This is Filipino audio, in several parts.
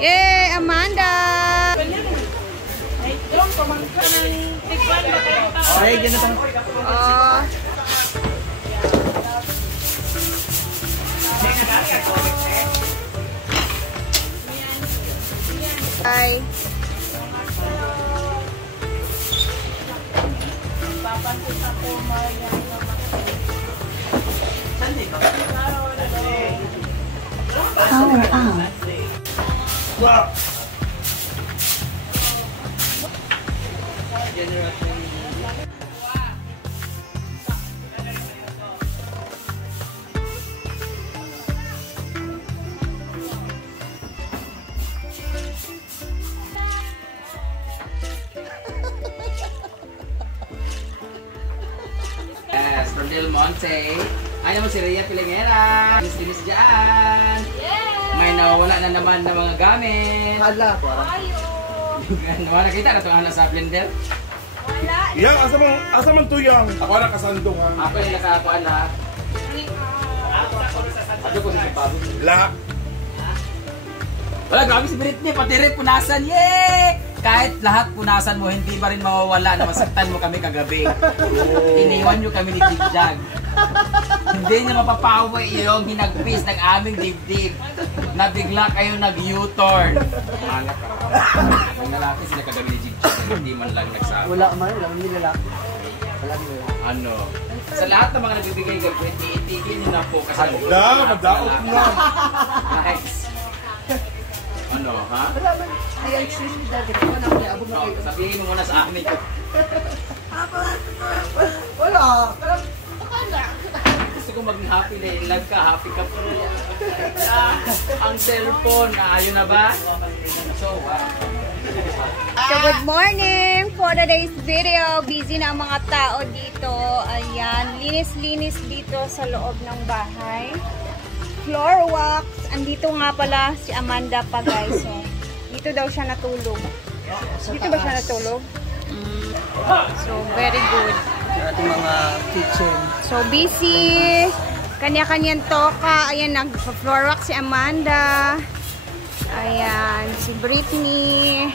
Yay, Amanda! Ay, ganito. Bye. Power on. Wow. Yes, from Del Monte. Ay naman si Rhea Pilingera. Linis dyan. May nawawala na naman ng mga gamit. Hala. Wala nakita na itong sa blender. Yang, asa man to yang? Ako na kasandong ha. Ako yung nakakuan na. Ano ko si Pablo? La. Wala, grabe si Britney. Pati rin punasan. Yay! Kahit lahat punasan mo, hindi pa rin mawawala na masaktan mo kami kagabi. Iniwan nyo kami ni Jigjag. Hindi niya mapapawi yung hinagpis ng aming dibdib na bigla kayo nag-U-turn. Malak ka. Ang lalaki sila kagabi ni Jigjag, hindi man lang nagsabi. Wala man, wala man nila. Wala man nila. Ano? Sa lahat ng mga nagbibigay ng 20, itigil nyo na po kasi Madaot na. Nice. Ano, ha? Wala man. Ay, excuse me, dad. Ito na ako abog na kayo. Sabihin mo muna sa amin ko. Wala. Gusto ko maging happy na in love ka, happy ka po. Ang cellphone, ayun na ba? So, wow. So, good morning for today's video. Busy na ang mga tao dito. Ayan, linis-linis dito sa loob ng bahay. Floor wax. Andito nga pala si Amanda pa, guys. So, dito daw siya natulog. Dito ba siya natulog? So, very good. Ating mga kitchen. So, busy. Kanya-kanyang toka. Ayan, nag-floor wax si Amanda. Ayan, si Britney.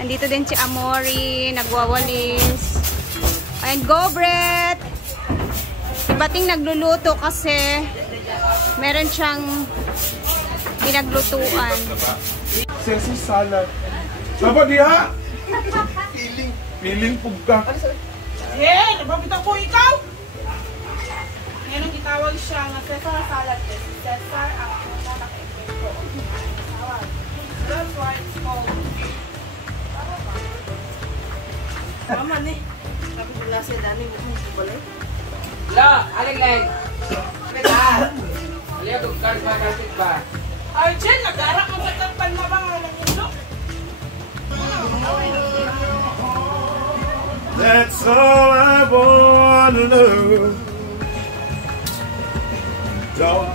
Andito din si Amori. Nagwawalis. Ayan, go, Brett! Si Bating nagluluto kasi meron siyang pinaglutuan. Sesi salad. Saba diha? Piling pugka. Eh, nababita ko ikaw! Yan ang gitawag siya nga Cesar salad. Si Cesar ang una naka-invento. That's why it's called. Mama ni. Sabi ko lang siya dani mo balik. La, aling leg. Beta. Aliya to kartit ba? Ay, Jen, nagara ka sa kapan mo bang nagmundo? That's all I wanna know. Don't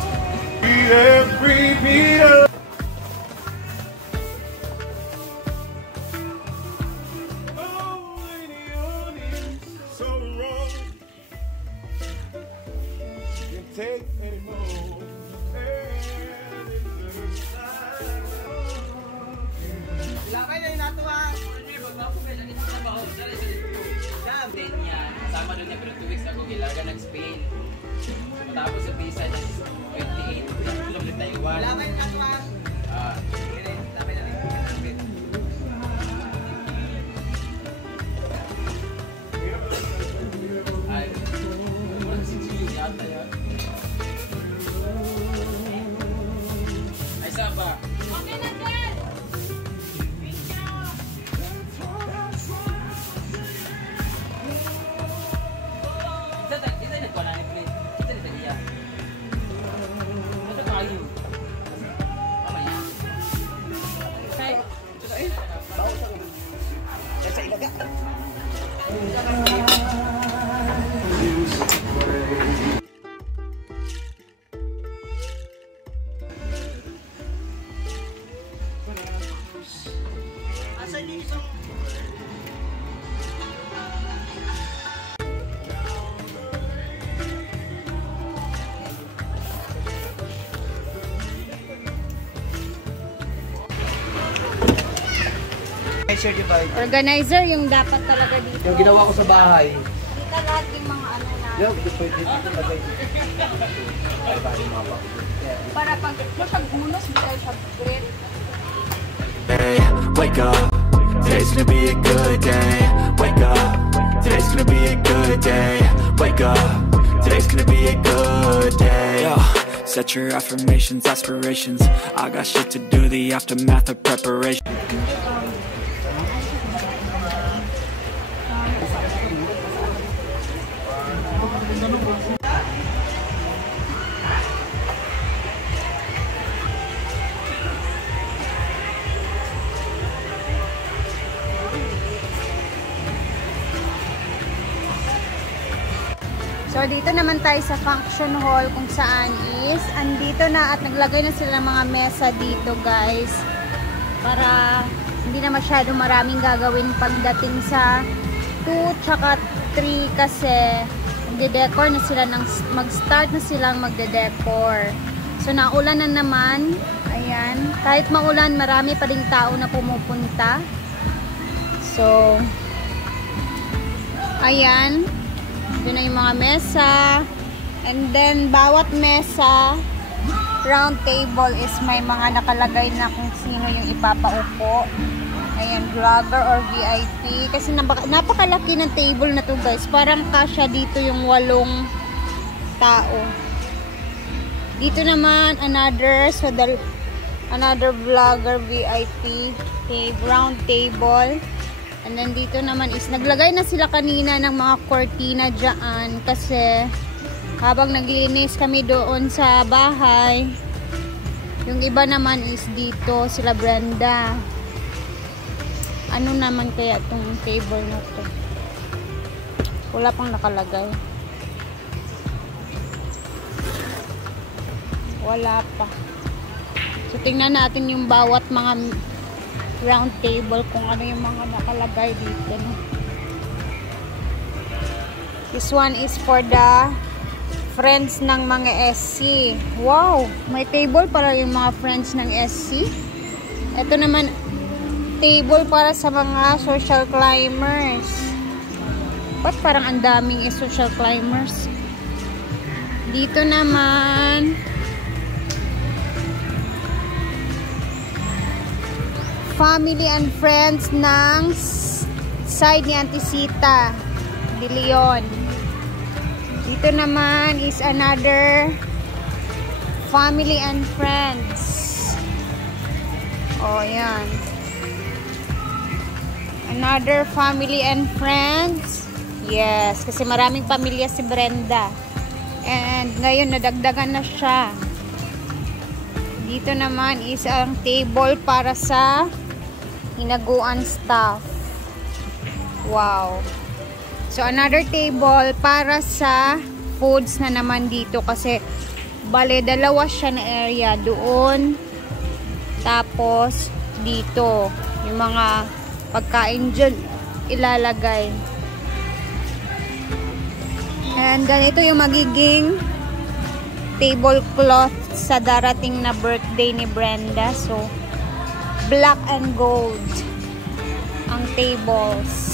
be every beat of so wrong. Can't take anymore. Lakay na yung natuwa. Kasama doon niya pero 2 weeks ago gilaga nag-Spain. So matapos sa visa niya 28, tulong ng Taiwan. Lakay na natuwa. Lakay na rin. Ay, wala si Gio yata yan. Ay, saba. Okay na, Jen! Kita nagkuha na ni Play. Kita nagkuha. Ano tayo? Mamaya. Organizer yung dapat talaga dito. Yung ginawa ko sa bahay. Dito lahat yung mga ano na. Yung pwede dito lagay. Ay, bali mga pa. Para pag unos, dito sa grid. Hey, wake up. Today's gonna be a good day. Wake up. Today's gonna be a good day. Wake up. Today's gonna be a good day. Yo, set your affirmations, aspirations. I got shit to do, the aftermath of preparation. So, dito naman tayo sa function hall kung saan is andito na at naglagay na sila ng mga mesa dito, guys. Para hindi na masyado maraming gagawin pagdating sa 2 tsaka 3 kasi magde-decor na sila mag-start na silang magde-decor. So, naulan na naman. Ayan. Kahit maulan, marami pa ring tao na pumupunta. So, ayan. Yun na yung mga mesa. And then, bawat mesa, round table is may mga nakalagay na kung sino yung ipapaupo. Ayan, vlogger or VIP. Kasi napakalaki ng table na to, guys. Parang kasya dito yung 8 tao. Dito naman, another vlogger VIP round table. And then dito naman is naglagay na sila kanina ng mga cortina dyan kasi habang naglinis kami doon sa bahay, yung iba naman is dito sila Brenda. Ano naman kaya itong table na to? Wala pang nakalagay. Wala pa. So tingnan natin yung bawat mga round table kung ano yung mga nakalagay dito. This one is for the friends ng mga SC. Wow! May table para yung mga friends ng SC. Ito naman, table para sa mga social climbers. Ba't parang ang daming social climbers? Dito naman, family and friends ng side ni Auntie Sita De Leon. Dito naman is another family and friends. Oh, yan. Another family and friends. Yes, kasi maraming pamilya si Brenda. And ngayon nadagdagan na siya. Dito naman is ang table para sa hinaguan staff. Wow. So, another table para sa foods na naman dito kasi bale, dalawa siya na area. Doon, tapos dito. Yung mga pagkain dyan ilalagay. And ganito yung magiging tablecloth sa darating na birthday ni Brenda. So, black and gold ang tables.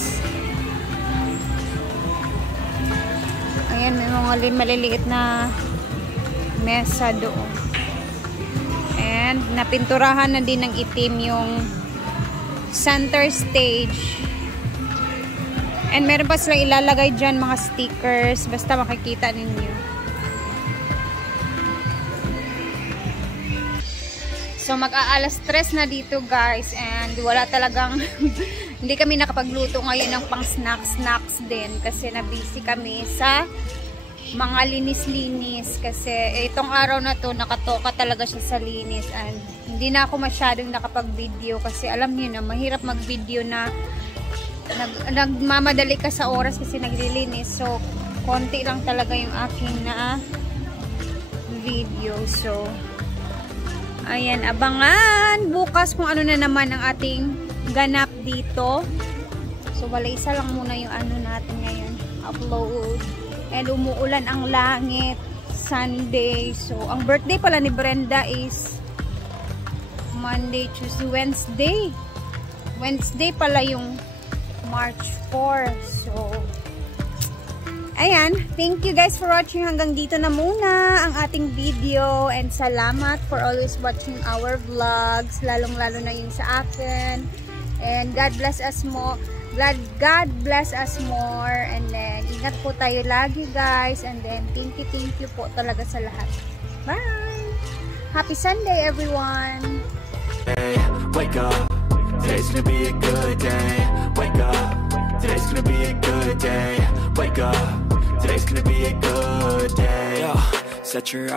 Ayan, may mga maliliit na mesa doon. And napinturahan na din ng itim yung center stage. And meron pa silang ilalagay dyan mga stickers. Basta makikita ninyo. So, mag-aalas 3 na dito, guys. And wala talagang, hindi kami nakapagluto ngayon ng pang snacks din. Kasi na-busy kami sa mga linis-linis. Kasi itong araw na to, nakatoka talaga siya sa linis. And hindi na ako masyadong nakapag-video. Kasi alam niyo na, mahirap mag-video na nagmamadali ka sa oras kasi naglilinis. So, konti lang talaga yung aking na video. So, ayan, abangan bukas kung ano na naman ang ating ganap dito. So, wala isa lang muna yung ano natin ngayon. Upload. And umuulan ang langit. Sunday. So, ang birthday pala ni Brenda is Monday, Tuesday, Wednesday. Wednesday pala yung March 4. So, ayan. Thank you guys for watching. Hanggang dito na muna ang ating video. And salamat for always watching our vlogs. Lalong-lalo na yung sa akin. And God bless us more. God bless us more. And then, ingat po tayo lagi guys. And then, thank you po talaga sa lahat. Bye! Happy Sunday everyone! Hey, wake up. Today's gonna be a good day. Wake up. Today's gonna be a good day. Wake up. Today's gonna be a good day. Yo, set your